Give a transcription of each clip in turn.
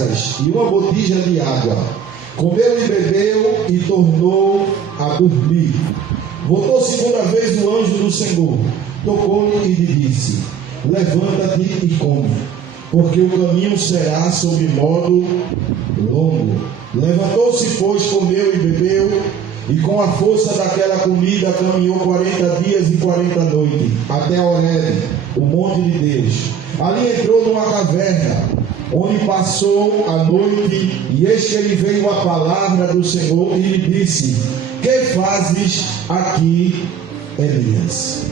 brasas e uma botija de água. Comeu e bebeu e tornou a dormir. Voltou segunda vez o anjo do Senhor, tocou-lhe e lhe disse: levanta-te e come, porque o caminho será sobre modo longo. Levantou-se, pois, comeu e bebeu, e com a força daquela comida caminhou 40 dias e 40 noites, até Horebe, o monte de Deus. Ali entrou numa caverna, onde passou a noite, e eis que lhe veio a palavra do Senhor e lhe disse: que fazes aqui, Elias?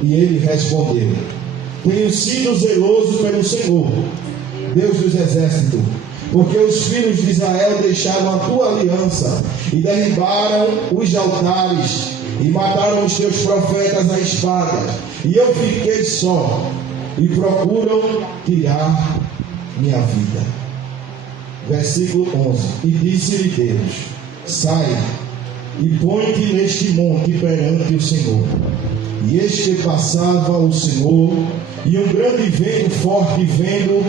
E ele respondeu: tenho sido zeloso pelo Senhor, Deus dos exércitos, porque os filhos de Israel deixaram a tua aliança e derribaram os altares e mataram os teus profetas à espada, e eu fiquei só, e procuram tirar minha vida. Versículo 11. E disse-lhe Deus: sai e põe-te neste monte perante o Senhor. E eis que passava o Senhor, e um grande vento, forte vento,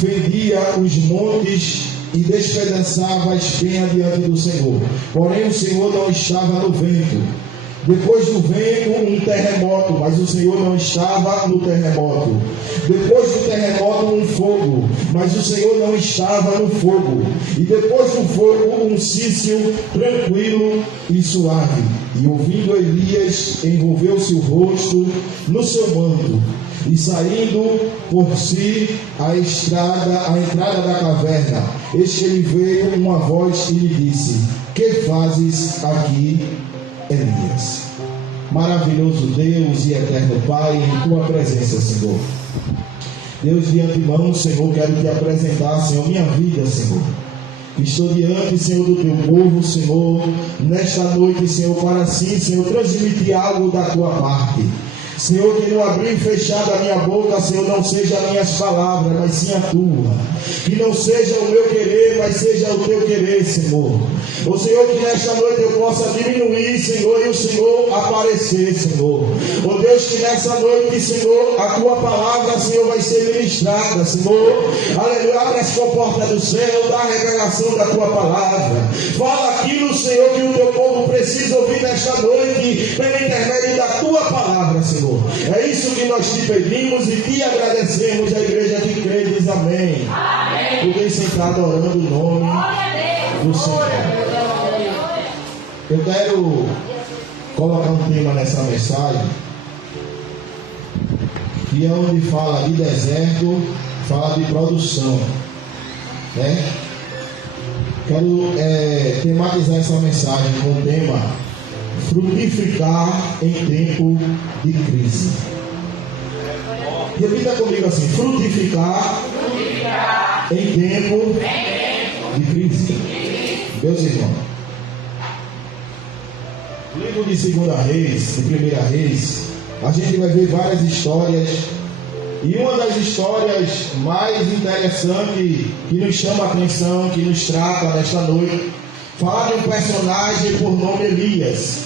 fendia os montes e despedaçava as penhas diante do Senhor. Porém o Senhor não estava no vento. Depois do vento, um terremoto, mas o Senhor não estava no terremoto. Depois do terremoto, um fogo, mas o Senhor não estava no fogo. E depois do fogo, um cício tranquilo e suave. E ouvindo Elias, envolveu-se o rosto no seu manto, e saindo por si a entrada da caverna, eis que lhe veio uma voz e lhe disse: que fazes aqui, Elias? Maravilhoso Deus e eterno Pai, em tua presença, Senhor. Deus, de antemão, Senhor, quero te apresentar, Senhor, minha vida, Senhor. Estou diante, Senhor, do teu povo, Senhor, nesta noite, Senhor, para assim, Senhor, transmitir algo da tua parte. Senhor, que no abrir e fechar da minha boca, Senhor, não seja as minhas palavras, mas sim a tua. Que não seja o meu querer, mas seja o teu querer, Senhor. Ô Senhor, que nesta noite eu possa diminuir, Senhor, e o Senhor aparecer, Senhor. Ô Deus, que nessa noite, Senhor, a tua palavra, Senhor, vai ser ministrada, Senhor. Aleluia, abre as comportas do céu, dá a revelação da tua palavra. Fala aquilo, Senhor, que o teu povo precisa ouvir nesta noite, pelo intermédio da tua palavra, Senhor. É isso que nós te pedimos e te agradecemos. A igreja que crê diz amém. Fiquei sentado orando o nome do Senhor. Eu quero colocar um tema nessa mensagem, que é onde fala de deserto, fala de produção, né? Quero tematizar essa mensagem com o tema: frutificar em tempo de crise. Repita comigo assim: frutificar em tempo de crise. Meus irmãos, no livro de 2 Reis, de 1 Reis, a gente vai ver várias histórias, e uma das histórias mais interessantes que nos chama a atenção, que nos trata nesta noite, fala de um personagem por nome Elias.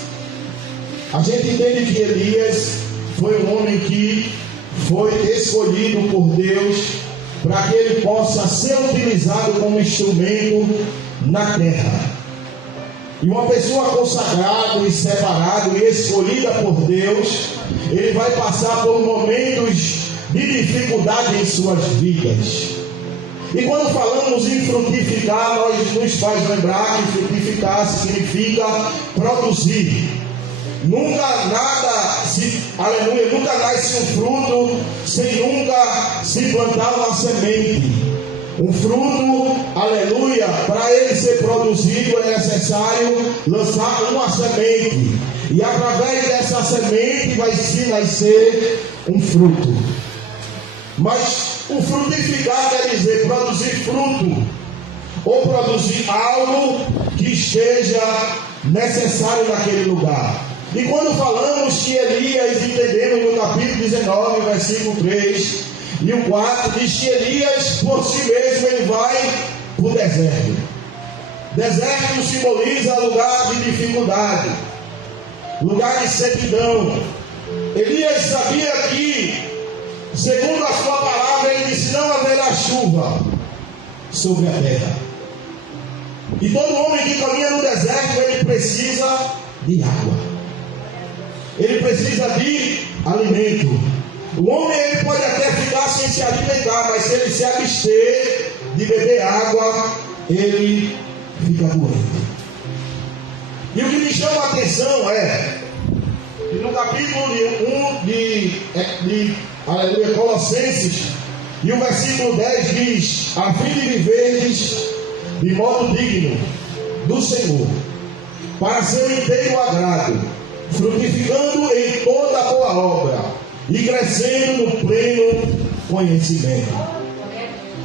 A gente entende que Elias foi um homem que foi escolhido por Deus para que ele possa ser utilizado como instrumento na terra. E uma pessoa consagrada e separada e escolhida por Deus, ele vai passar por momentos de dificuldade em suas vidas. E quando falamos em frutificar, nos faz lembrar que frutificar significa produzir. Nunca nasce um fruto sem nunca se plantar uma semente. Um fruto, aleluia, para ele ser produzido é necessário lançar uma semente. E através dessa semente vai se nascer um fruto. Mas o frutificar quer dizer produzir fruto, ou produzir algo que esteja necessário naquele lugar. E quando falamos que Elias, entendemos no capítulo 19, versículo 3 e o 4, diz que Elias por si mesmo ele vai para o deserto. Deserto simboliza lugar de dificuldade, lugar de sequidão. Elias sabia que, segundo a sua palavra, ele disse: não haverá chuva. sobre a terra. E todo homem que caminha no deserto, ele precisa de água. Ele precisa de alimento. O homem ele pode até ficar sem se alimentar, mas se ele se abster de beber água, ele fica doente. E o que me chama a atenção é que no capítulo 1 de Colossenses, e o versículo 10 diz: a fim de viverdes de modo digno do Senhor, para seu inteiro agrado, frutificando em toda boa obra e crescendo no pleno conhecimento.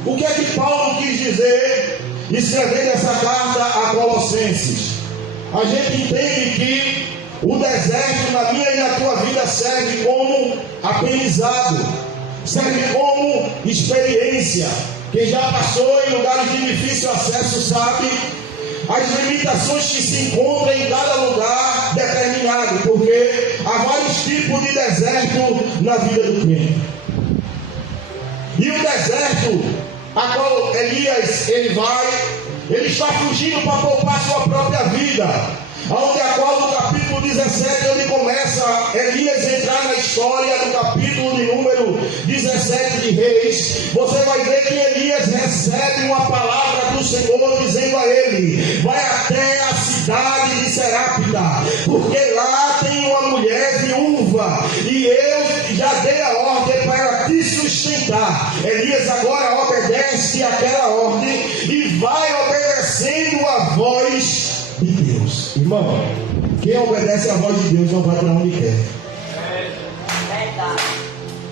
O que é que Paulo quis dizer escrevendo essa carta a Colossenses? A gente entende que o deserto na minha e na tua vida serve como aprendizado, serve como experiência. Quem já passou em lugares de difícil acesso sabe as limitações que se encontram em cada lugar determinado, porque há vários tipos de deserto na vida do crente. E o deserto a qual Elias ele está fugindo para poupar sua própria vida, onde a qual no capítulo 17 ele começa Elias entrar na história. No capítulo de número 17 de Reis, você vai ver que Elias recebe uma palavra do Senhor dizendo a ele: vai até a cidade de Serapta, porque lá tem uma mulher viúva e eu já dei a ordem para te sustentar. Elias agora obedece àquela ordem e vai obedecendo a voz de Deus. Irmão, quem obedece à voz de Deus não vai para onde quer.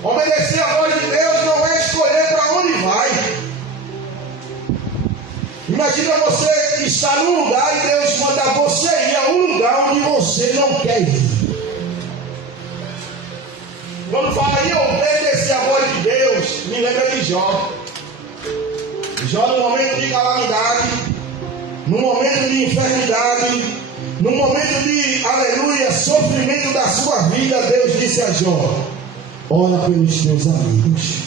Obedecer à voz de Deus não é escolher para onde vai. Imagina você estar num lugar e Deus mandar você ir a um lugar onde você não quer ir. Quando fala em obedecer à voz de Deus, me lembra de Jó. Jó, no momento de calamidade, no momento de enfermidade, no momento de, aleluia, sofrimento da sua vida, Deus disse a Jó: ora pelos teus amigos.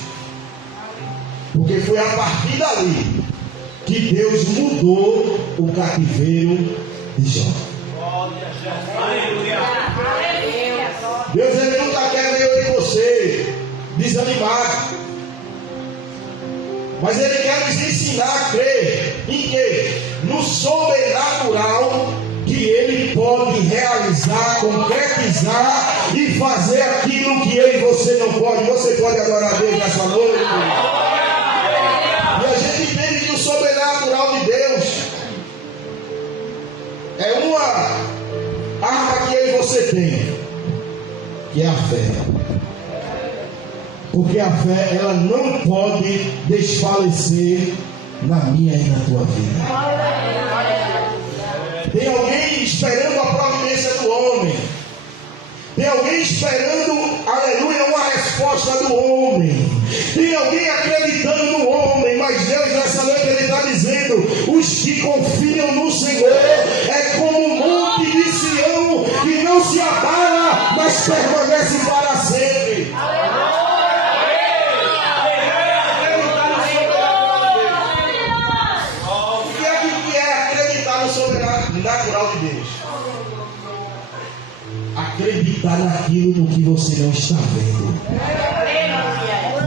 Porque foi a partir dali que Deus mudou o cativeiro de Jó. Deus ele nunca quer ver eu e você desanimado, mas ele quer nos ensinar a crer em quê? No sobrenatural, que ele pode realizar, concretizar e fazer aquilo que eu e você não pode. Você pode adorar a Deus nessa noite? E a gente entende que o sobrenatural de Deus é uma arma que eu e você tem, que é a fé. Porque a fé, ela não pode desfalecer na minha e na tua vida. Tem alguém esperando a providência do homem. Tem alguém esperando, aleluia, uma resposta do homem. Tem alguém acreditando no homem. Mas Deus nessa noite ele está dizendo: os que confiam no Senhor é como um monte de Sião que não se abala, mas permanece para sempre. Natural de Deus. Acreditar naquilo no que você não está vendo.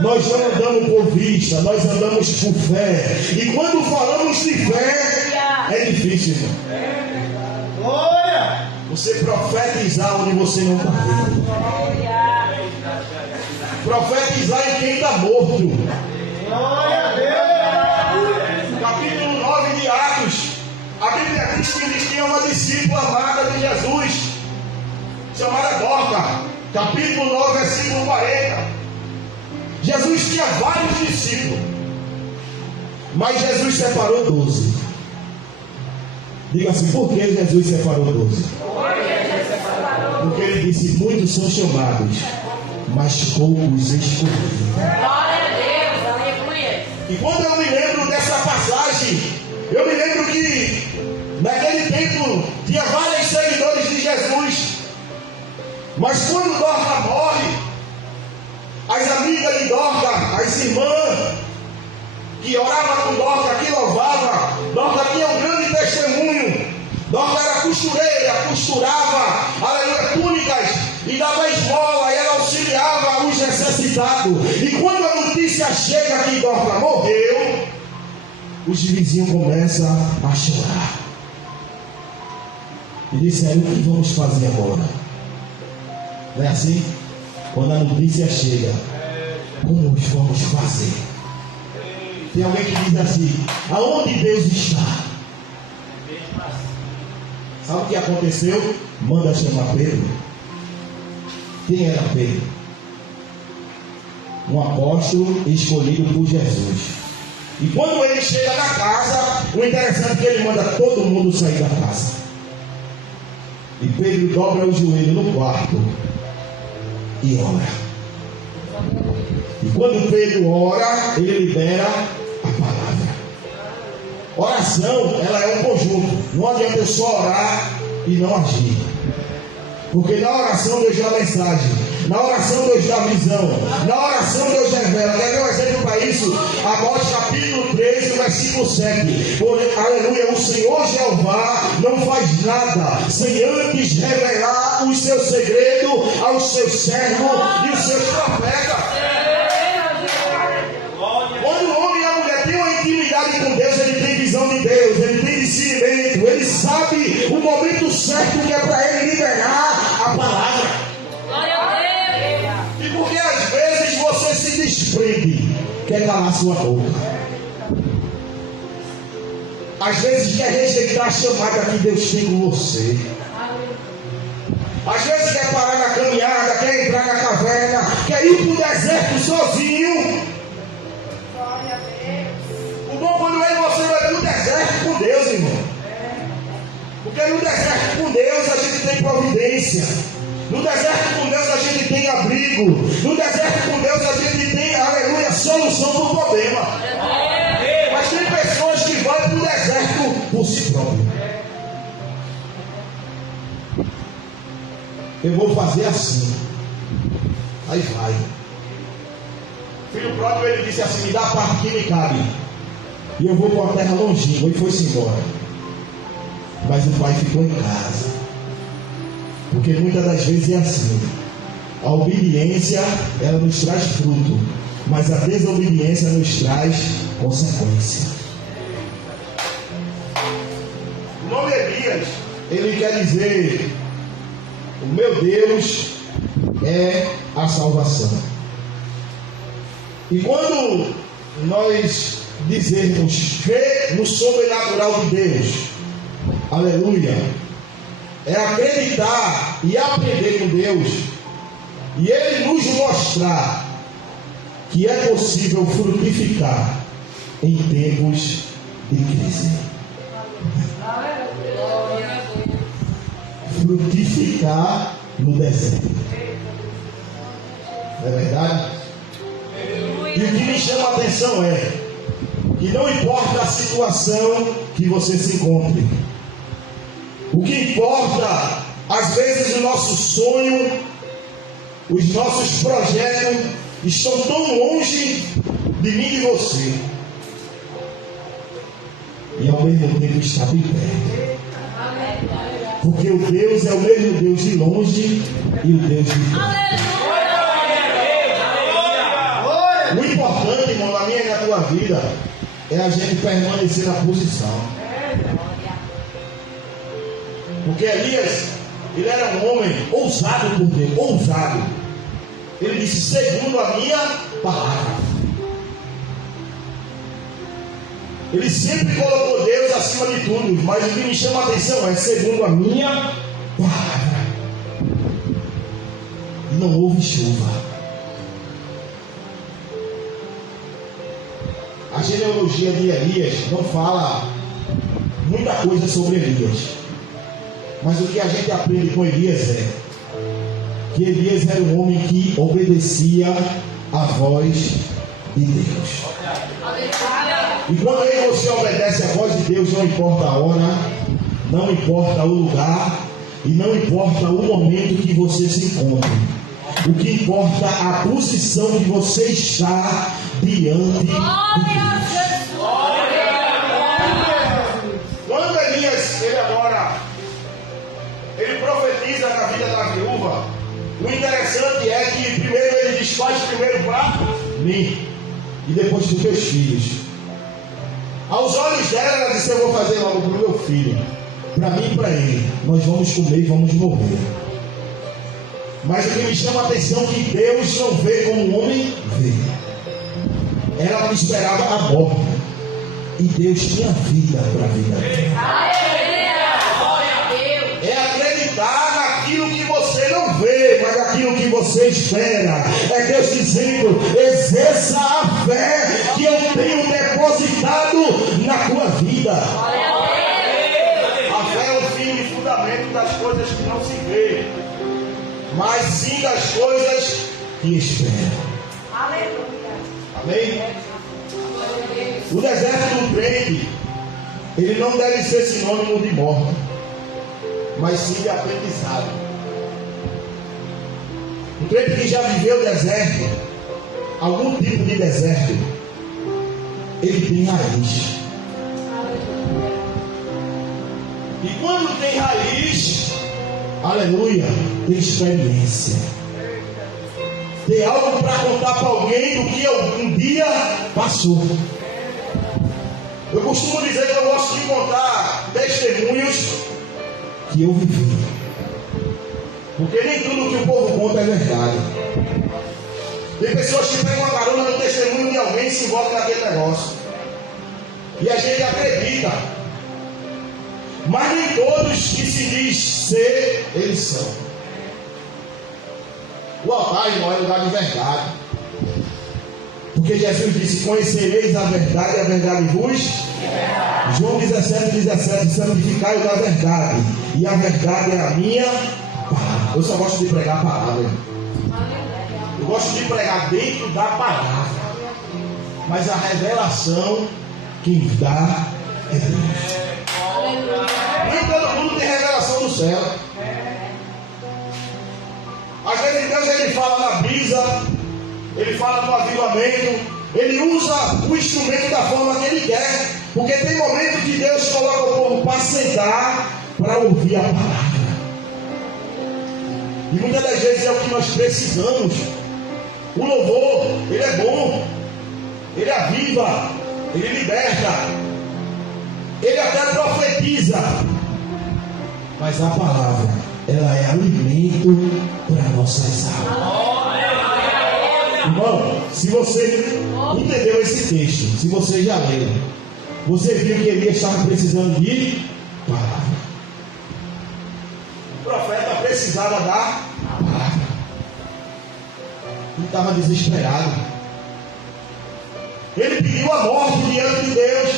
Nós não andamos por vista, nós andamos por fé. E quando falamos de fé, é difícil, irmão. Você profetizar onde você não está vendo. Profetizar em quem está morto. Capítulo 9 de Atos. A Bíblia diz que existia uma discípula amada de Jesus, chamada Dorca. Capítulo 9, versículo 40. Jesus tinha vários discípulos, mas Jesus separou 12. Diga assim: por que Jesus separou 12? Porque ele disse: muitos são chamados, mas poucos escolhidos. Glória a Deus, aleluia. E quando eu me lembro dessa passagem, eu me lembro que naquele tempo tinha vários seguidores de Jesus, mas quando Dorca morre, as amigas de Dorca, as irmãs que orava com Dorca, que louvava. Dorca tinha um grande testemunho. Dorca era costureira, costurava, aleluia, túnicas e dava esmola, e ela auxiliava os necessitados. E quando a notícia chega que Dorca morreu, os vizinhos começam a chorar. E disseram: o que vamos fazer agora? Não é assim? Quando a notícia chega, como vamos fazer? Tem alguém que diz assim: aonde Deus está? Sabe o que aconteceu? Manda chamar Pedro. Quem era Pedro? Um apóstolo escolhido por Jesus. E quando ele chega na casa, o interessante é que ele manda todo mundo sair da casa. E Pedro dobra o joelho no quarto e ora. E quando Pedro ora, ele libera a palavra. Oração, ela é um conjunto. Não adianta eu só orar e não agir. Porque na oração Deus dá mensagem. Na oração Deus dá visão. Na oração Deus revela. Quer ver um exemplo para isso? Amós capítulo 13, versículo 7. Aleluia, o Senhor Jeová não faz nada sem antes revelar os seus segredos aos seus servos e os seus profetas. Quando o homem e a mulher têm uma intimidade com Deus, ele tem visão de Deus, ele tem discernimento, ele sabe o momento certo que é para ele liberar a palavra. E porque às vezes você se desprende, quer calar sua boca, às vezes quer rejeitar a chamada que Deus tem com você, às vezes quer parar na caminhada, quer entrar na caverna, quer ir para o deserto sozinho. O bom quando é você vai no deserto com Deus, irmão. Porque no deserto com Deus a gente tem providência. No deserto com Deus a gente tem abrigo. No deserto com Deus a gente tem, aleluia, solução para o problema. Mas tem pessoas que vão para o deserto por si próprio. Eu vou fazer assim. Aí vai. Filho próprio, ele disse assim: me dá a parte que me cabe. E eu vou para uma terra longínqua. E foi-se embora. Mas o pai ficou em casa. Porque muitas das vezes é assim. A obediência, ela nos traz fruto. Mas a desobediência nos traz consequência. O nome Elias, ele quer dizer: o meu Deus é a salvação. E quando nós dizermos crer no sobrenatural de Deus, aleluia, é acreditar e aprender com Deus, e Ele nos mostrar que é possível frutificar em tempos de crise. Frutificar no deserto. Não é verdade? E o que me chama a atenção é que não importa a situação que você se encontre, o que importa, às vezes o nosso sonho, os nossos projetos estão tão longe de mim e de você, e ao mesmo tempo está bem perto. Porque o Deus é o mesmo Deus de longe e o Deus de perto. O importante, irmão, na minha e na tua vida, é a gente permanecer na posição. Porque Elias, ele era um homem ousado por Deus, ousado. Ele disse: segundo a minha palavra. Ele sempre colocou Deus acima de tudo, mas o que me chama a atenção é segundo a minha palavra. E não houve chuva. A genealogia de Elias não fala muita coisa sobre Elias, mas o que a gente aprende com Elias é que Elias era um homem que obedecia à voz de Deus. E quando aí você obedece à voz de Deus, não importa a hora, não importa o lugar e não importa o momento que você se encontre. O que importa é a posição que você está diante de Deus. ele profetiza na vida da viúva. O interessante é que primeiro ele diz: faz primeiro para mim e depois para os teus filhos. Aos olhos dela, ela disse: eu vou fazer logo para o meu filho, para mim e para ele. Nós vamos comer e vamos morrer. Mas o que me chama a atenção é que Deus não vê como o homem vê. Ela esperava a morte e Deus tinha vida para a vida. É acreditar naquilo que você não vê, mas naquilo que você espera. É Deus dizendo: exerça a fé que eu tenho depositado na tua vida. A fé é o firme fundamento das coisas que não se vê, mas sim das coisas que esperam. Amém? O deserto do crente, ele não deve ser sinônimo de morte, mas sim de aprendizado. O crente que já viveu deserto, algum tipo de deserto, ele tem raiz. E quando tem raiz, aleluia, tem experiência. Tem algo para contar para alguém do que um dia passou. Eu costumo dizer que eu gosto de contar testemunhos que eu vivi. Porque nem tudo que o povo conta é verdade. Tem pessoas que pegam uma carona no testemunho de alguém e se envolvem naquele negócio. E a gente acredita. Mas nem todos que se diz ser, eles são. O altar, irmão, é lugar de verdade. Porque Jesus disse: conhecereis a verdade vos. João 17:17, santificai-o da verdade, e a verdade é a minha palavra. Eu só gosto de pregar a palavra. Eu gosto de pregar dentro da palavra. Mas a revelação quem dá é Deus. Nem todo mundo tem revelação do céu. Às vezes Deus ele fala na brisa, ele fala no avivamento, ele usa o instrumento da forma que ele quer, porque tem momentos que Deus coloca o povo para sentar, para ouvir a palavra. E muitas das vezes é o que nós precisamos. O louvor, ele é bom, ele aviva, ele liberta, ele até profetiza, mas a palavra, ela é alimento para nossas almas. Irmão, se você entendeu esse texto, se você já leu, você viu que Elias estava precisando de palavra. O profeta precisava da palavra. Ele estava desesperado. Ele pediu a morte diante de Deus.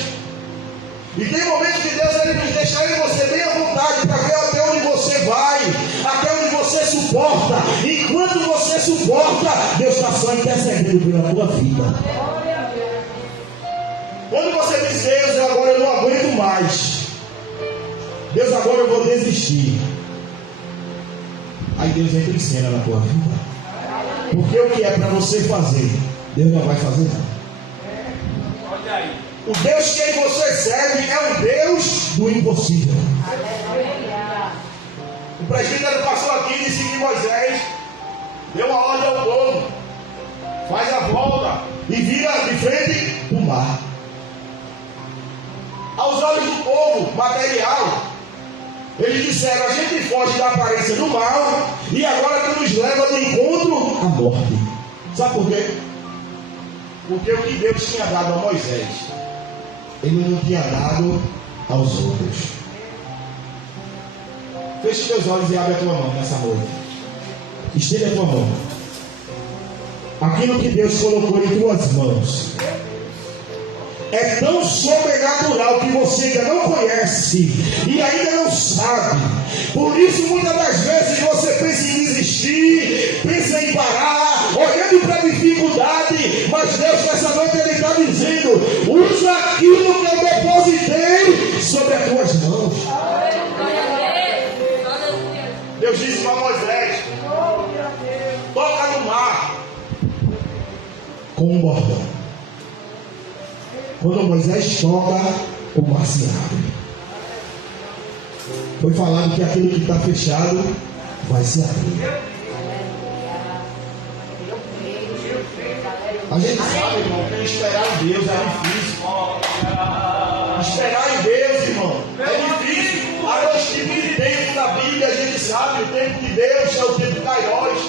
E tem momentos que Deus ele nos deixa aí você bem à vontade para ver até onde você vai, até onde você suporta. E quando você suporta, Deus está só intercedendo pela tua vida. Quando você diz: Deus, agora eu não aguento mais, Deus, agora eu vou desistir, aí Deus entra em cena na tua vida. Porque o que é para você fazer, Deus não vai fazer nada. O Deus que você serve é um Deus do impossível. O presbítero passou aqui e disse que Moisés deu uma ordem ao povo: faz a volta e vira de frente para o mar. Aos olhos do povo material, eles disseram: a gente foge da aparência do mal e agora que nos leva de encontro à morte. Sabe por quê? Porque o que Deus tinha dado a Moisés, ele não tinha dado aos outros. Feche teus olhos e abre a tua mão nessa noite. Estende a tua mão. Aquilo que Deus colocou em tuas mãos é tão sobrenatural que você ainda não conhece e ainda não sabe. Por isso, muitas das vezes você pensa em desistir, pensa em parar, olhando para a dificuldade. Mas Deus, nessa noite, Ele está dizendo: usa aquilo que eu depositei sobre as tuas mãos. Deus disse para Moisés: toca no mar com um bordão. Quando Moisés toca, o mar se abre. Foi falado que aquilo que está fechado vai se abrir. A gente sabe, irmão, que esperar em Deus é difícil. Esperar em Deus, irmão, é difícil. Há dois tipos de tempo na Bíblia, a gente sabe. O tempo de Deus é o tempo Kairos.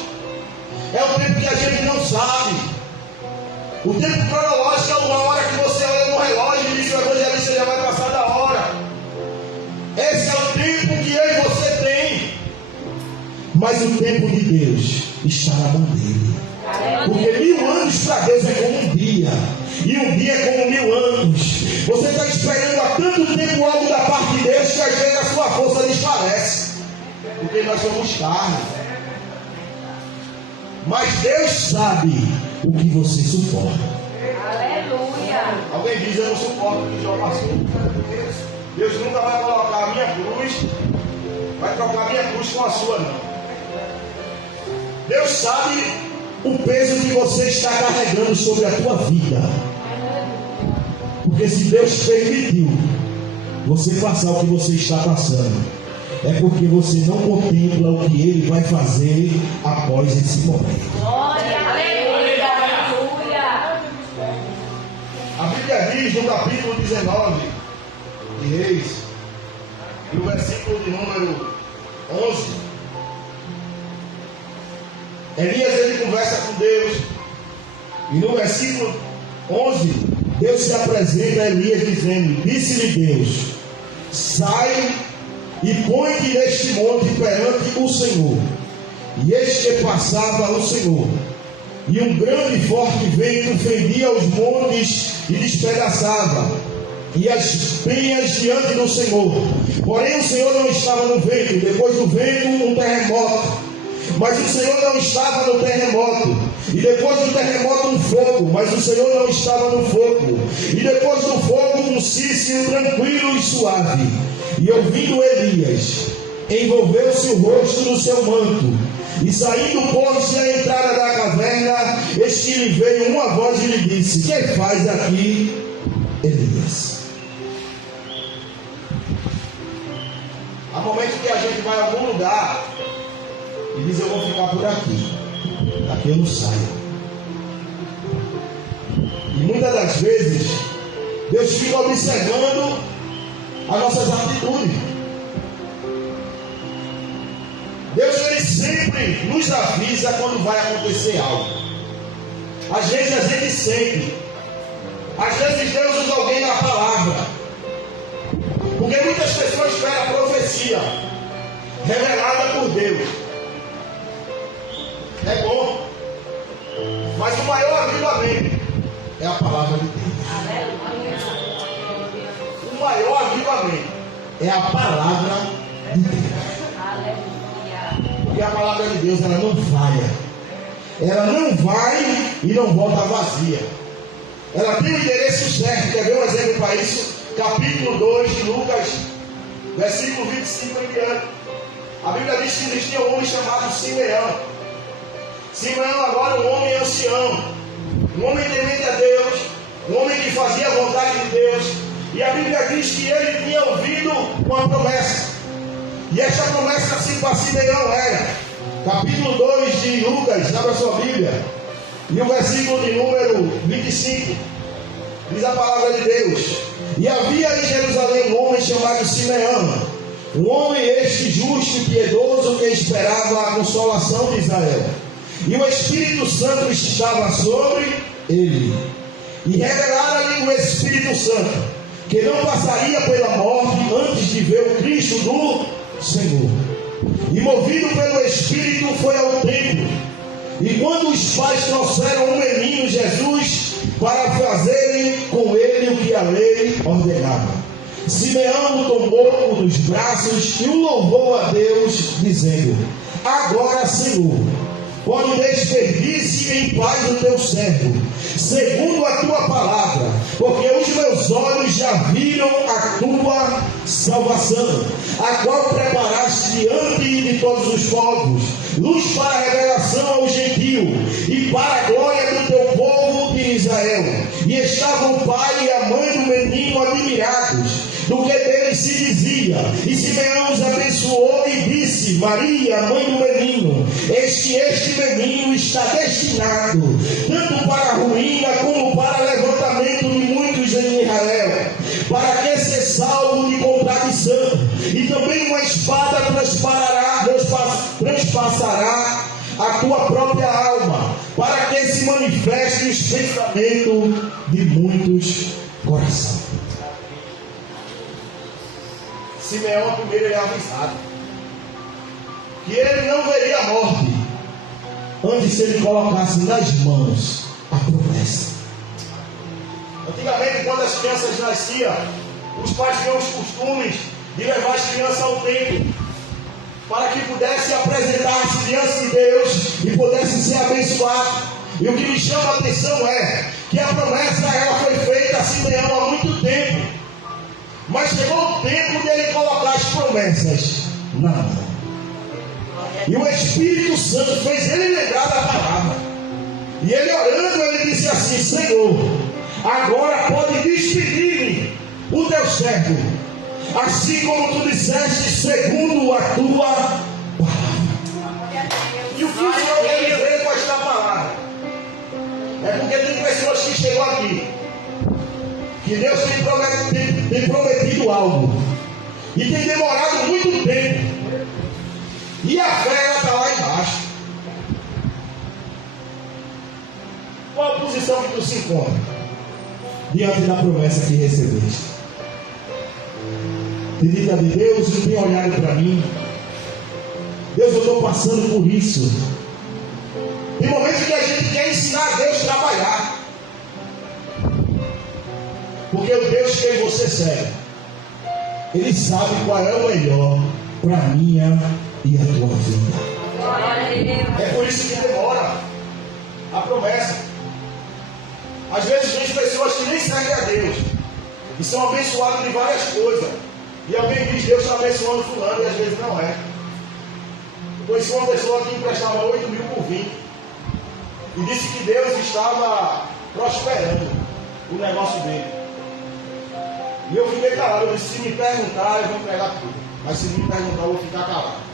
É o tempo que a gente não sabe. O tempo cronológico é uma hora que você olha no relógio e diz que o evangelista já vai passar da hora. Esse é o tempo que eu e você tem. Mas o tempo de Deus está na mão dele. Porque 1000 anos para Deus é como um dia. E um dia é como 1000 anos. Você está esperando há tanto tempo algo da parte de Deus que às vezes a sua força desfalece. Porque nós somos carne. Mas Deus sabe o que você suporta. Aleluia. Alguém diz: eu não suporto o que já passou. Deus nunca vai colocar a minha cruz, vai trocar a minha cruz com a sua, não. Deus sabe o peso que você está carregando sobre a tua vida. Porque se Deus permitiu você passar o que você está passando, é porque você não contempla o que Ele vai fazer após esse momento. Glória, aleluia, aleluia. A Bíblia diz no capítulo 19 de Reis, no versículo de número 11, Elias ele conversa com Deus, e no versículo 11, Deus se apresenta a Elias dizendo: disse-lhe Deus, sai e põe-te neste monte perante o Senhor. E eis que passava o Senhor, e um grande e forte vento fendia os montes e despedaçava, e as penhas diante do Senhor. Porém o Senhor não estava no vento. Depois do vento um terremoto, mas o Senhor não estava no terremoto. E depois do terremoto um fogo, mas o Senhor não estava no fogo. E depois do fogo um cício tranquilo e suave. E ouvindo Elias, envolveu-se o rosto no seu manto, e saindo pôs-se à entrada da caverna. Eis que lhe veio uma voz e lhe disse: que faz aqui, Elias? Há momentos que a gente vai a algum lugar e diz: eu vou ficar por aqui, daqui eu não saio. E muitas das vezes Deus fica observando as nossas atitudes. Deus ele sempre nos avisa quando vai acontecer algo. Às vezes a gente sente. Às vezes Deus usa alguém na palavra. Porque muitas pessoas esperam a profecia revelada por Deus. É bom. Mas o maior avivamento é a palavra de Deus. O maior avivamento é a palavra de Deus. Porque a palavra de Deus ela não falha. Ela não vai e não volta vazia. Ela tem o endereço certo. Quer ver um exemplo para isso? Capítulo 2 de Lucas, versículo 25 em diante. A Bíblia diz que existia um homem chamado Simeão. Simeão agora um homem ancião, um homem temente a Deus, um homem que fazia a vontade de Deus. E a Bíblia diz que ele tinha ouvido uma promessa. E essa promessa para Simeão era, capítulo 2 de Lucas, abra sua Bíblia, e o versículo de número 25, diz a palavra de Deus: e havia em Jerusalém um homem chamado Simeão, um homem este justo e piedoso, que esperava a consolação de Israel. E o Espírito Santo estava sobre ele. E revelara-lhe o Espírito Santo que não passaria pela morte antes de ver o Cristo do Senhor. E movido pelo Espírito foi ao templo. E quando os pais trouxeram um menino, Jesus, para fazerem com ele o que a lei ordenava, Simeão o tomou nos braços e o louvou a Deus, dizendo: agora, Senhor, pode despedir-se em paz o teu servo, segundo a tua palavra, porque os meus olhos já viram a tua salvação, a qual preparaste diante de todos os povos, luz para a revelação ao gentio e para a glória do teu povo de Israel. E estavam o pai e a mãe do menino admirados do que dele si dizia, e Simeão os abençoou e disse: Maria, mãe do menino, este menino está destinado tanto para a ruína como para o levantamento de muitos em Israel, para que se salvo de contradição, e também uma espada transpassará a tua própria alma, para que se manifeste o pensamento de muitos corações. Simeão, primeiro, ele é avisado que ele não veria a morte antes se ele colocasse nas mãos a promessa. Antigamente, quando as crianças nasciam, os pais tinham os costumes de levar as crianças ao templo, para que pudesse apresentar-se diante de Deus e pudesse ser abençoado. E o que me chama a atenção é que a promessa ela foi feita a Simeão há muito tempo, mas chegou o tempo de ele colocar as promessas na mão. E o Espírito Santo fez ele lembrar da palavra. E ele orando, ele disse assim: Senhor, agora pode despedir-me o teu servo, assim como tu disseste, segundo a tua palavra. E o que o Senhor quer dizer com esta palavra? É porque tem pessoas que chegam aqui, que Deus tem prometido algo, e tem demorado muito tempo, e a fé ela está lá embaixo. Qual a posição que tu se encontra diante da promessa que recebeste? Tem dito de Deus, não tem olhado para mim. Deus, eu estou passando por isso. Tem momentos que a gente quer ensinar a Deus a trabalhar, porque o Deus que você serve, Ele sabe qual é o melhor para a minha e a tua vida. É por isso que demora a promessa. Às vezes tem pessoas que nem servem a Deus e são abençoadas de várias coisas. E alguém diz: Deus está abençoando fulano, e às vezes não é. Eu conheci uma pessoa que emprestava 8 mil por 20 e disse que Deus estava prosperando o negócio dele. E eu fiquei calado. Eu disse: se me perguntar, eu vou entregar tudo, mas se me perguntar, eu vou ficar calado.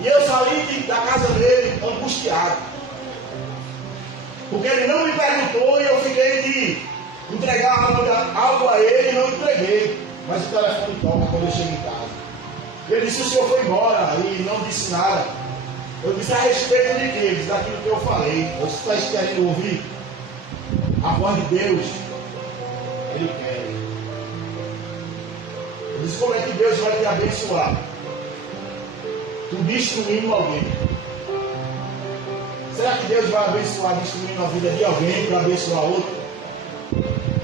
E eu saí da casa dele angustiado, porque ele não me perguntou, e eu fiquei de entregar algo a ele e não entreguei. Mas o telefone toca quando eu chego em casa. Ele disse: o senhor foi embora e não disse nada. Eu disse: a respeito de quê? Ele disse: daquilo que eu falei. Você está querendo ouvir a voz de Deus? Ele quer. Eu disse: como é que Deus vai te abençoar? Tu destruindo alguém. Será que Deus vai abençoar destruindo a vida de alguém para abençoar outro?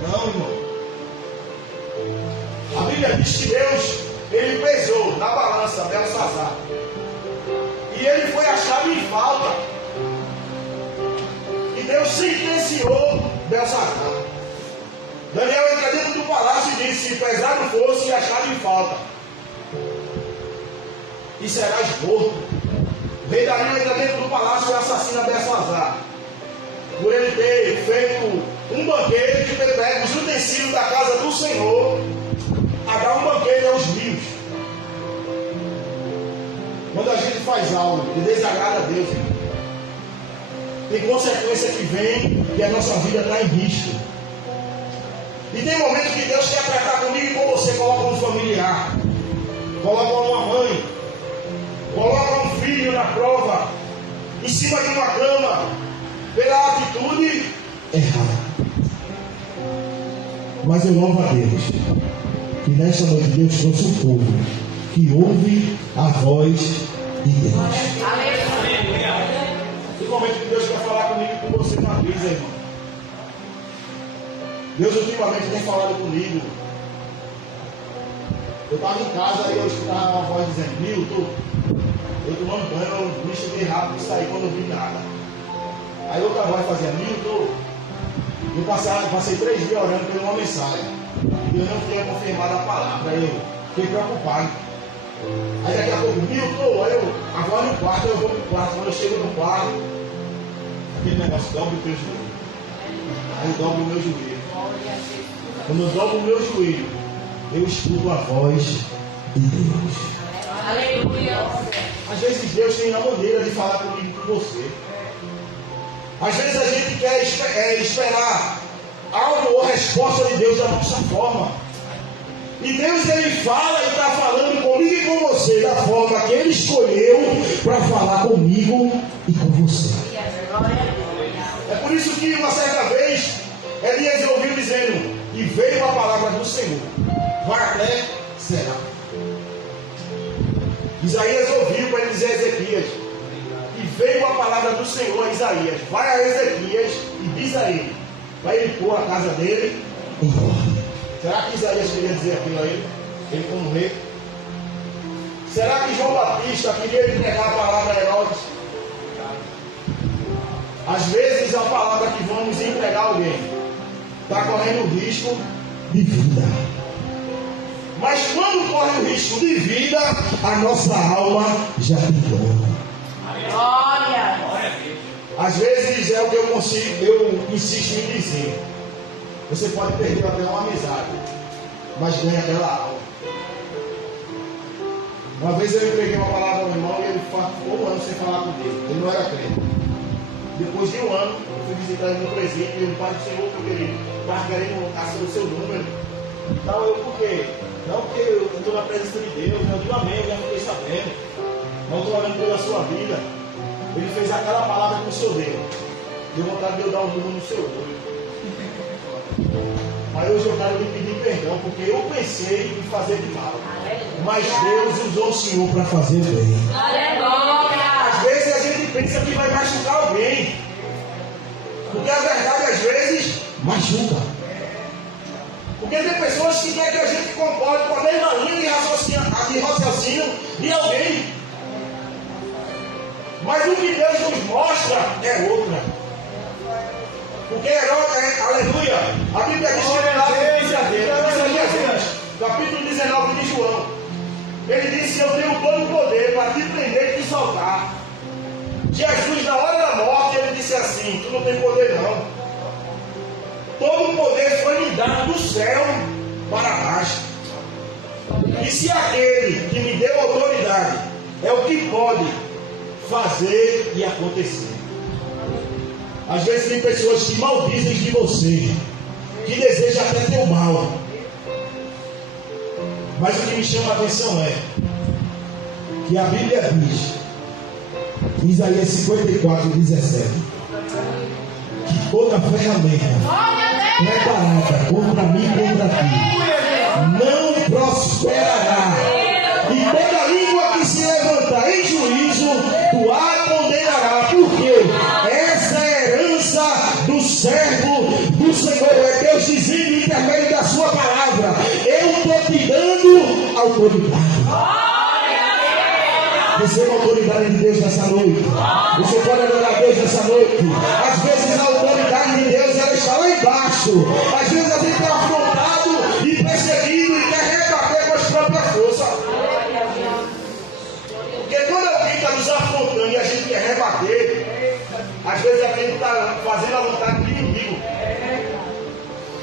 Não, irmão. A Bíblia diz que Deus, ele pesou na balança Belsazar, e ele foi achado em falta. E Deus sentenciou Belsazar. Daniel entra dentro do palácio e disse: se pesado fosse e achado em falta, e serás morto. O rei Dario entra dentro do palácio e assassina Belsazar, por ele ter feito um banquete de ter pego os utensílios da casa do Senhor a dar um banquete aos rios. Quando a gente faz algo que desagrada a Deus, tem consequência que vem e a nossa vida está em risco. E tem momentos que Deus quer tratar comigo e com você. Coloca um familiar, coloca uma mãe, coloca um filho na prova, em cima de uma cama, pela atitude errada. Mas eu louvo a Deus que nesta noite Deus trouxe um povo que ouve a voz de Deus. No momento que Deus quer falar comigo e com você, uma vez, irmão. Deus ultimamente tem falado comigo. Eu estava em casa e eu escutava uma voz dizendo: Milton, eu tomando banho, eu me cheguei rápido e saí quando eu vi nada. Aí outra voz fazia: Milton, eu passei 3 dias orando por uma mensagem e eu não tinha confirmado a palavra. Aí eu fiquei preocupado. Aí daqui a pouco: Milton, a voz no quarto, eu vou no quarto. Quando eu chego no quarto, aquele negócio: dobra o teu joelho. Aí eu dobro o meu joelho. Quando eu dobro o meu joelho, eu escuto a voz de Deus. Aleluia. Às vezes Deus tem uma maneira de falar comigo com você. Às vezes a gente quer esperar algo ou resposta de Deus da nossa forma. E Deus, ele fala e está falando comigo e com você da forma que ele escolheu para falar comigo e com você. É por isso que uma certa vez Elias ouviu dizendo: e veio a palavra do Senhor, vai até Será. Isaías ouviu para ele dizer a Ezequias: e veio a palavra do Senhor a Isaías, vai a Ezequias e diz a ele, vai ele pôr a casa dele em ordem. Será que Isaías queria dizer aquilo a ele? Ele como rei? Será que João Batista queria entregar a palavra a Herodes? Às vezes a palavra que vamos entregar a alguém está correndo risco de vida. Mas quando corre o risco de vida, a nossa alma já tem dono. Glória. Às vezes é o que eu insisto em dizer. Você pode perder até uma amizade, mas ganha aquela alma. Uma vez eu entreguei uma palavra ao meu irmão e ele ficou um ano sem falar comigo. Ele não era crente. Depois de um ano, eu fui visitar ele no presídio e ele, Pai do Senhor, meu querido, estava querendo acessar o seu número. Então eu, por quê? Não porque eu estou na presença de Deus, eu digo amém, eu já fiquei sabendo. Não estou olhando pela sua vida. Ele fez aquela palavra que o Senhor deu. Deu vontade de eu dar um número no seu olho. Mas hoje eu quero lhe pedir perdão, porque eu pensei em fazer de mal. Mas Deus usou o Senhor para fazer bem. Às vezes a gente pensa que vai machucar alguém. Porque a verdade às vezes machuca. Porque tem pessoas que querem que a gente concorde com a mesma linha de raciocínio de alguém. Mas o que Deus nos mostra é outra. Porque aleluia, a Bíblia diz capítulo 19 de João. Ele disse: eu tenho todo o poder para te prender e te soltar. Jesus, na hora da morte, ele disse assim: tu não tem poder não. Todo o poder foi me dado do céu para baixo. E se aquele que me deu autoridade é o que pode fazer e acontecer. Às vezes tem pessoas que maldizem de você, que desejam até teu mal. Mas o que me chama a atenção é que a Bíblia diz, em Isaías 54, 17, que toda ferramenta preparada contra mim e contra ti não prosperará. E toda língua que se levantar em juízo, tu a condenará. Por quê? Essa é a herança do servo do Senhor. É Deus dizendo, intermédio da sua palavra: eu estou te dando autoridade. Receba a autoridade de Deus nessa noite. Você pode adorar a Deus nessa noite. Às vezes a autoridade de Deus ela está lá embaixo. Às vezes a gente é afrontado e perseguido e quer rebater com as próprias forças. Porque quando alguém está nos afrontando e a gente quer rebater, às vezes a gente está fazendo a vontade do inimigo.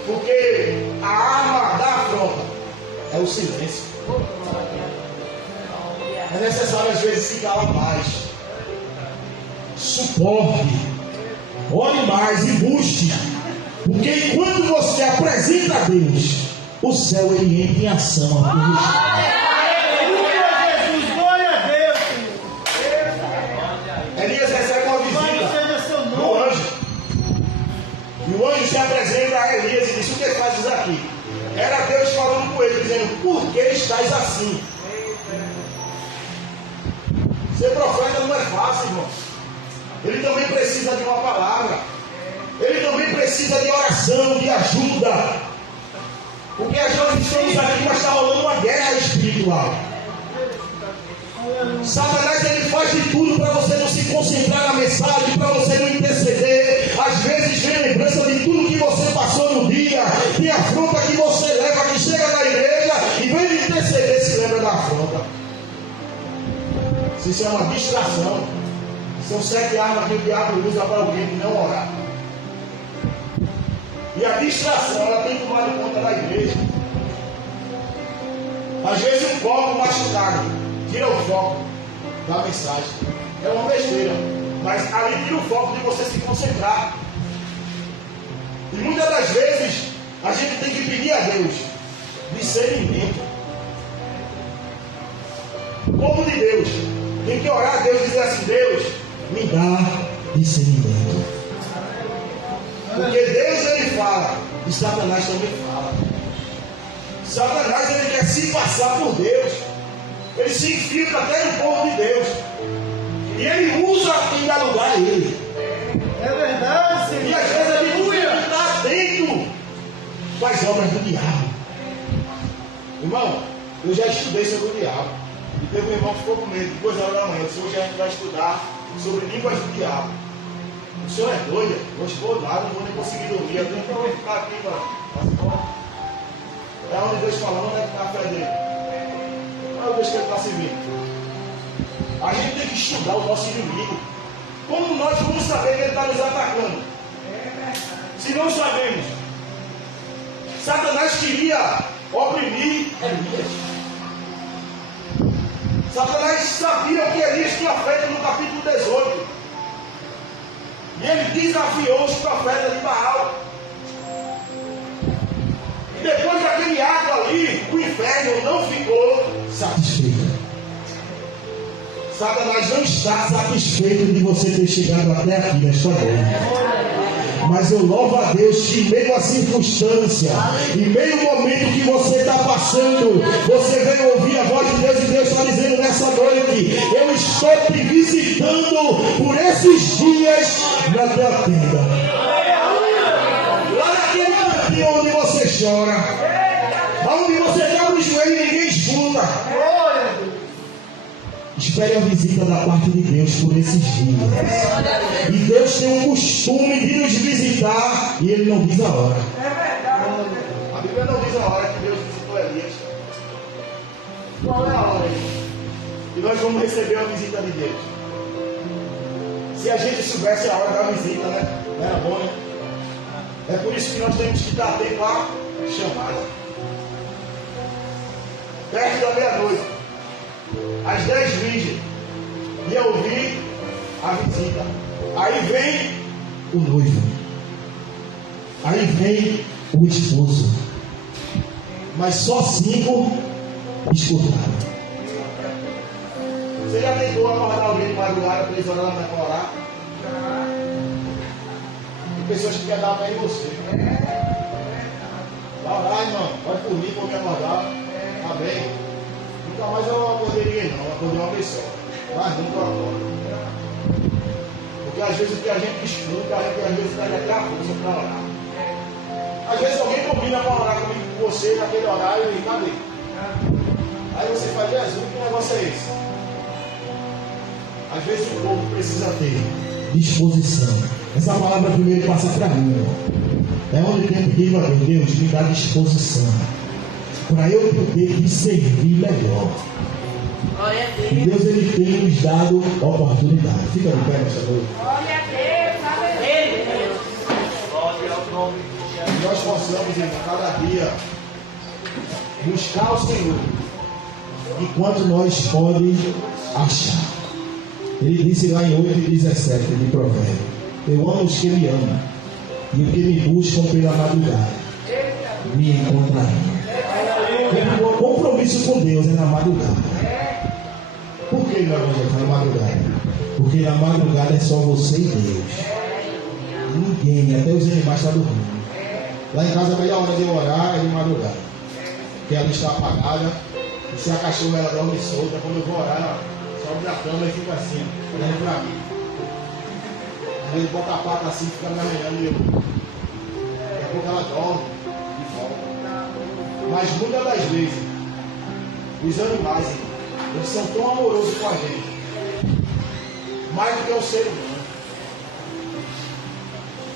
Porque a arma da afronta é o silêncio. É necessário às vezes se calar mais. Suporte. Ore mais e busque. Porque enquanto você apresenta a Deus, o céu ele entra em ação. Elias recebe uma visita do anjo. E o anjo se apresenta a Elias e diz: o que fazes aqui? Era Deus falando com ele, dizendo: por que estás assim? Ser profeta não é fácil, irmão. Ele também precisa de uma palavra. Ele também precisa de oração, de ajuda. Porque nós estamos aqui, mas está rolando uma guerra espiritual. Satanás ele faz de tudo para você não se concentrar na mensagem, para você não interceder. Às vezes vem lembrança de tudo que você passou no dia, de afronta que você leva, que chega na igreja e vem de interceder, se lembra da afronta. Isso é uma distração. São 7 armas que o diabo usa para alguém que não orar. E a distração ela tem tomado conta da igreja. Às vezes um copo machucado tira o foco da mensagem. É uma besteira, mas ali tira o foco de você se concentrar. E muitas das vezes a gente tem que pedir a Deus discernimento. O povo de Deus tem que orar a Deus e dizer assim: Deus, me dá discernimento. Porque Deus ele fala e Satanás também fala. Satanás ele quer se passar por Deus. Ele se infiltra até no povo de Deus. E ele usa quem dá lugar a ele. É verdade, Senhor. E às vezes a gente está atento com as obras do diabo. Irmão, eu já estudei sobre o diabo. E teve um irmão que ficou com medo. 2 horas da manhã. Hoje a gente vai estudar sobre línguas do diabo. O senhor é doido? Eu estou lá, não vou nem conseguir dormir. Eu tenho que ficar aqui, mano. É onde Deus falando, onde é que está a fé dele? Olha o Deus que ele está servindo. A gente tem que estudar o nosso inimigo. Como nós vamos saber que ele está nos atacando? Se não sabemos. Satanás queria oprimir Elias. Satanás sabia o que Elias tinha feito no capítulo 18. E ele desafiou os profetas de Baal. E depois daquele ato ali, o inferno não ficou satisfeito. Satanás não está satisfeito de você ter chegado até aqui nesta noite. Mas eu louvo a Deus que, em meio à circunstância, em meio ao momento que você está passando, você veio ouvir a voz de Deus e Deus está dizendo nessa noite: eu estou te visitando por esses dias na tua tenda. Lá naquele cantinho onde você chora, onde você está no joelho e ninguém escuta. Espere a visita da parte de Deus por esses dias. E Deus tem um costume de nos visitar e Ele não diz a hora. A Bíblia não diz a hora que Deus visitou Elias. Qual é a hora aí? E nós vamos receber a visita de Deus. Se a gente soubesse a hora da visita, né? Não era bom, né? É por isso que nós temos que estar atento à chamada. Perto da meia-noite, às 10 virgens, e eu ouvi a visita. Aí vem o noivo. Aí vem o esposo. Mas só 5 escutaram. Você já tentou acordar alguém de madrugada, 3 horas da manhã para orar? Tem pessoas que querem dar fé em você. Vai orar, irmão. Pode por mim, pode me acordar. Tá bem. Nunca mais eu acordei ninguém, não. Eu acordei uma vez só. Mas nunca eu acordo. Porque às vezes o que a gente escuta, a gente às vezes perde até a força para orar. Às vezes alguém combina para orar comigo, com você naquele horário e cadê? Aí você fala: Jesus, que negócio é esse? Às vezes o povo precisa ter disposição. Essa palavra primeiro passa para mim. É onde tem que pedir a Deus, me dá disposição. Para eu poder te servir melhor. Glória a Deus. E Deus ele tem nos dado oportunidade. Fica de pé nessa noite. Glória a Deus. Aleluia. Glória ao nome de Jesus. Que nós possamos, em cada dia, buscar o Senhor enquanto nós podemos achar. Ele disse lá em 8:17 de Provérbio: eu amo os que me amam, e os que me buscam pela madrugada me encontrarão. O compromisso com Deus é na madrugada. Por que, meu irmão, na madrugada? Porque na madrugada é só você e Deus. Ninguém, até os animais estão dormindo. Lá em casa a melhor hora de eu orar é de madrugada. Porque a luz está apagada. E se a cachorra ela dorme solta, quando eu vou orar, ela sobe da cama e fica assim, olhando para mim. Às vezes bota a pata assim, fica me arranhando e eu. Daqui a pouco ela dorme e volta. Mas muitas das vezes, os animais, eles são tão amorosos com a gente, mais do que o ser humano.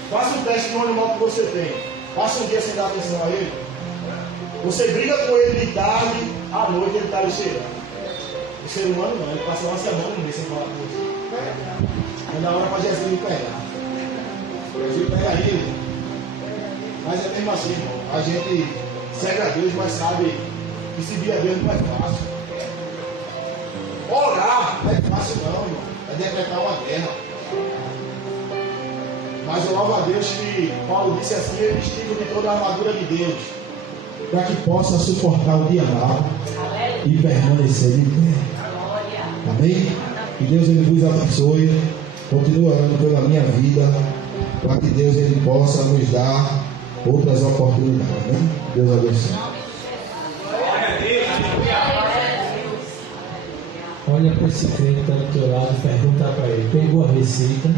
Faça um teste no animal que você tem. Passa um dia sem dar atenção a ele. Você briga com ele de tarde, à noite ele está lhe cheirando. O ser humano não, ele passa uma semana no mês sem falar com você. Não dá hora para Jesus me pegar. Jesus pega ele. Mas é mesmo assim, irmão. A gente segue a Deus, mas sabe E servir a Deus não é fácil. Orar não é fácil não, irmão. É decretar uma guerra. Mas eu louvo a Deus que Paulo disse assim: revestido de toda a armadura de Deus, para que possa suportar o dia mau e permanecer de pé. Amém? Que Deus ele vos abençoe. Continue orando pela minha vida, para que Deus ele possa nos dar outras oportunidades. Amém? Deus abençoe. Olha para esse crente que está do teu lado e pergunta para ele: pegou a receita?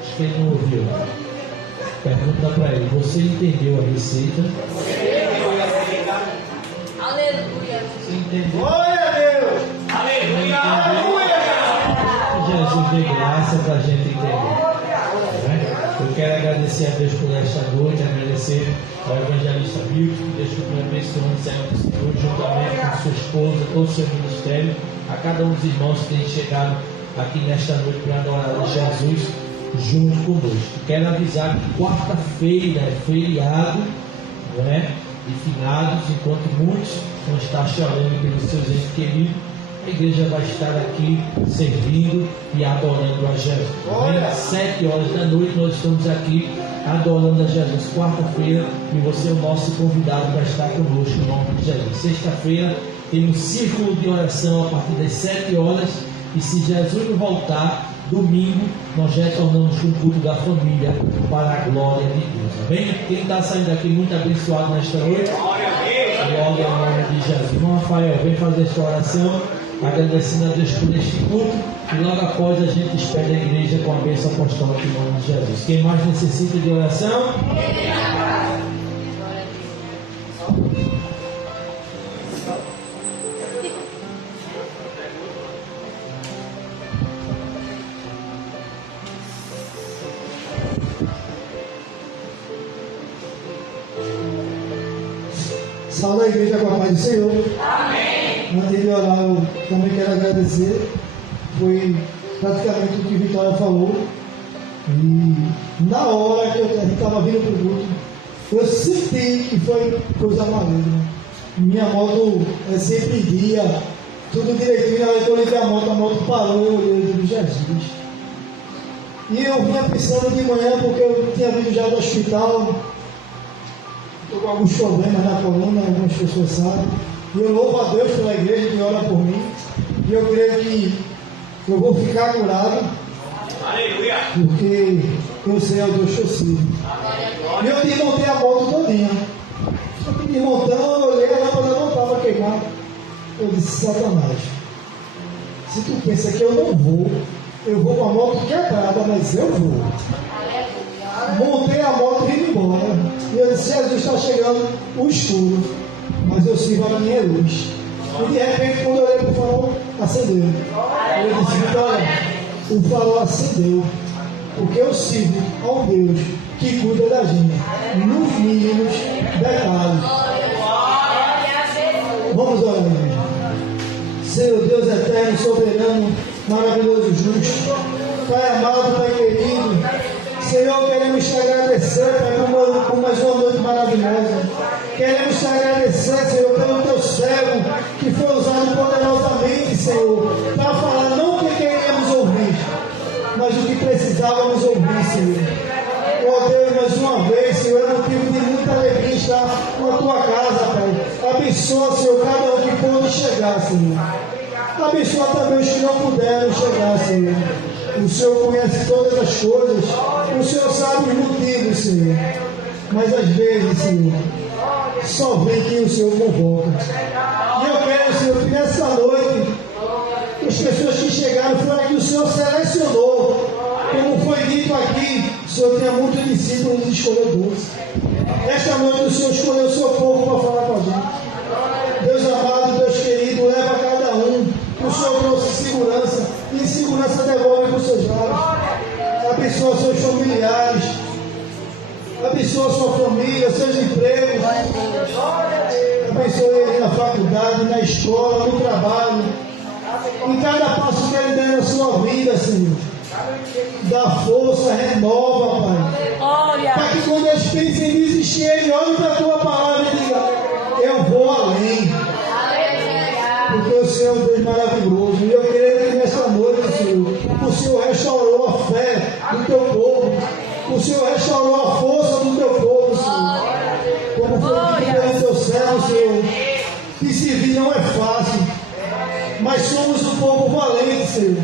Acho que ele não ouviu. Pergunta para ele: você entendeu a receita? Aleluia. Você entendeu? Glória a Deus! Aleluia! Jesus dê graça para a gente entender. Eu quero agradecer a Deus por esta noite, agradecer ao evangelista Milton, que Deus continue abençoando o servo do Senhor, juntamente com sua esposa, todo o seu ministério, a cada um dos irmãos que tem chegado aqui nesta noite para adorar a Jesus junto conosco. Quero avisar que quarta-feira é feriado, não é? De finados, enquanto muitos vão estar chorando pelos seus entes queridos, a igreja vai estar aqui servindo e adorando a Jesus. Às 7 horas da noite nós estamos aqui adorando a Jesus. Quarta-feira, e você é o nosso convidado para estar conosco em nome de Jesus. Sexta-feira temos círculo de oração a partir das 7 horas, e se Jesus não voltar, domingo nós retornamos com o culto da família para a glória de Deus. Amém? Quem está saindo daqui muito abençoado nesta noite? Glória ao nome de Jesus. Irmão Rafael, vem fazer esta oração, agradecendo a Deus por este culto, e logo após a gente espera a igreja com a bênção apostólica em nome de Jesus. Quem mais necessita de oração? Salve a igreja com a paz do Senhor. Amém. Antes de orar, eu também quero agradecer. Foi praticamente o que Vitória falou. E na hora que a gente estava vindo para o culto, eu senti que foi coisa maligna. Minha moto é sempre em dia, tudo direitinho. Na hora que eu liguei a moto parou e eu olhei e disse: Jesus. E eu vinha pensando de manhã, porque eu tinha vindo já do hospital. Estou com alguns problemas na coluna, algumas pessoas sabem. E eu louvo a Deus pela igreja que ora por mim. E eu creio que eu vou ficar curado. Aleluia! Porque eu sei ao Deus que eu sirvo. E eu desmontei a moto todinha. Desmontando, eu olhei, a lâmpada não estava queimada. Eu disse: Satanás, se tu pensa que eu não vou, eu vou com a moto quebrada, mas eu vou. Montei a moto e vim embora. E eu disse: Jesus, está chegando o escuro, mas eu sirvo a minha luz. E de repente, quando eu olhei para o farol, acendeu. Eu disse: Vitória, o farol acendeu, porque eu sirvo a um Deus que cuida da gente nos mínimos detalhes. Vamos orar, igreja. Senhor Deus eterno, soberano, maravilhoso, justo, Pai amado, Pai querido, Senhor, queremos te agradecer, Pai, por mais uma noite maravilhosa. Queremos te agradecer, Senhor, pelo teu servo que foi usado poderosamente, Senhor, para falar não o que queríamos ouvir, mas o que precisávamos ouvir, Senhor. Oh Deus, mais uma vez, Senhor, é motivo de muita alegria estar na tua casa, Pai. Abençoa, Senhor, cada um que pôde chegar, Senhor. Abençoa também os que não puderam chegar, Senhor. O Senhor conhece todas as coisas. O Senhor sabe os motivos, Senhor. Mas às vezes, Senhor, só vem quem o Senhor convoca. E eu quero, Senhor, que nessa noite, as pessoas que chegaram foram que o Senhor selecionou. Como foi dito aqui, o Senhor tinha muitos discípulos e escolheu 12. Esta noite o Senhor escolheu o seu povo para falar com a gente. Deus amado, Deus querido, leva cada um. O Senhor trouxe segurança, e segurança devolve para os seus lares. Abençoa seus familiares, abençoa sua família, seus empregos. Abençoa ele na faculdade, na escola, no trabalho. Em cada passo que ele der na sua vida, Senhor. Dá força, renova, Pai. Para que quando eles pensem em desistir, Existe ele, olhe para a tua palavra e diga: eu vou além. Porque o Senhor é um Deus maravilhoso. E eu creio que nessa noite, Senhor, o Senhor restaurou a fé do teu povo. O Senhor restaurou a força do teu povo, Senhor. Como foi dito pelo teu servo, Senhor, que servir não é fácil, mas somos um povo valente, Senhor.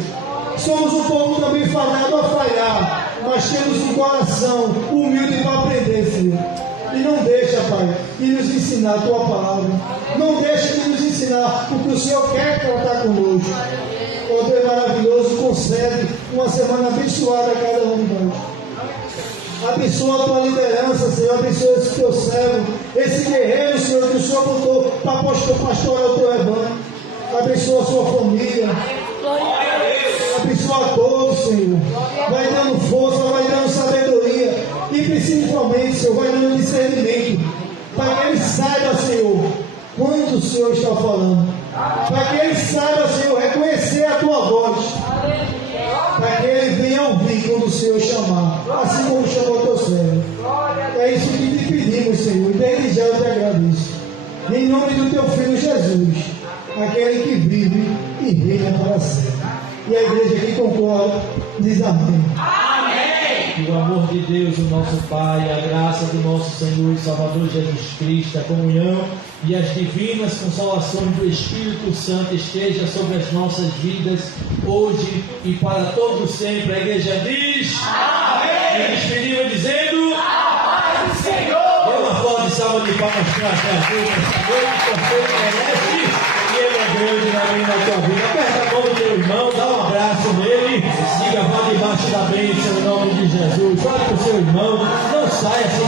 Somos um povo também fadado a falhar, mas temos um coração humilde para aprender, Senhor. E não deixa, Pai, de nos ensinar a tua palavra. Não deixa de nos ensinar o que o Senhor quer tratar conosco. Ó Deus maravilhoso, concede uma semana abençoada a cada um de nós. Abençoa a tua liderança, Senhor. Abençoa esse teu servo, esse guerreiro, Senhor, que o Senhor botou para pastorear o teu rebanho. Abençoa a sua família. Abençoa a todos, Senhor. Vai dando força, vai dando sabedoria. E principalmente, Senhor, vai dando discernimento. Para que ele saiba, Senhor, quando o Senhor está falando. Para que ele saiba, Senhor, reconhecer a tua voz. Para que ele venha ouvir quando o Senhor chamar. Assim como chamou o teu servo. É isso que te pedimos, Senhor. E desde já eu te agradeço. Em nome do teu Filho Jesus, aquele que vive e reina para sempre. E a igreja que concorda diz amém. Que o amor de Deus, o nosso Pai, a graça do nosso Senhor e Salvador Jesus Cristo, a comunhão e as divinas consolações do Espírito Santo esteja sobre as nossas vidas, hoje e para todos sempre. A igreja diz amém. E despedimos dizendo amém, Senhor. Dê uma forte salva de palmas para a criatura essa noite, você merece. E ele é grande na minha na tua vida. Aperta a mão do teu irmão, dá um abraço nele, diga, vá debaixo da bênção em nome de Jesus. Fale com o seu irmão, não saia sem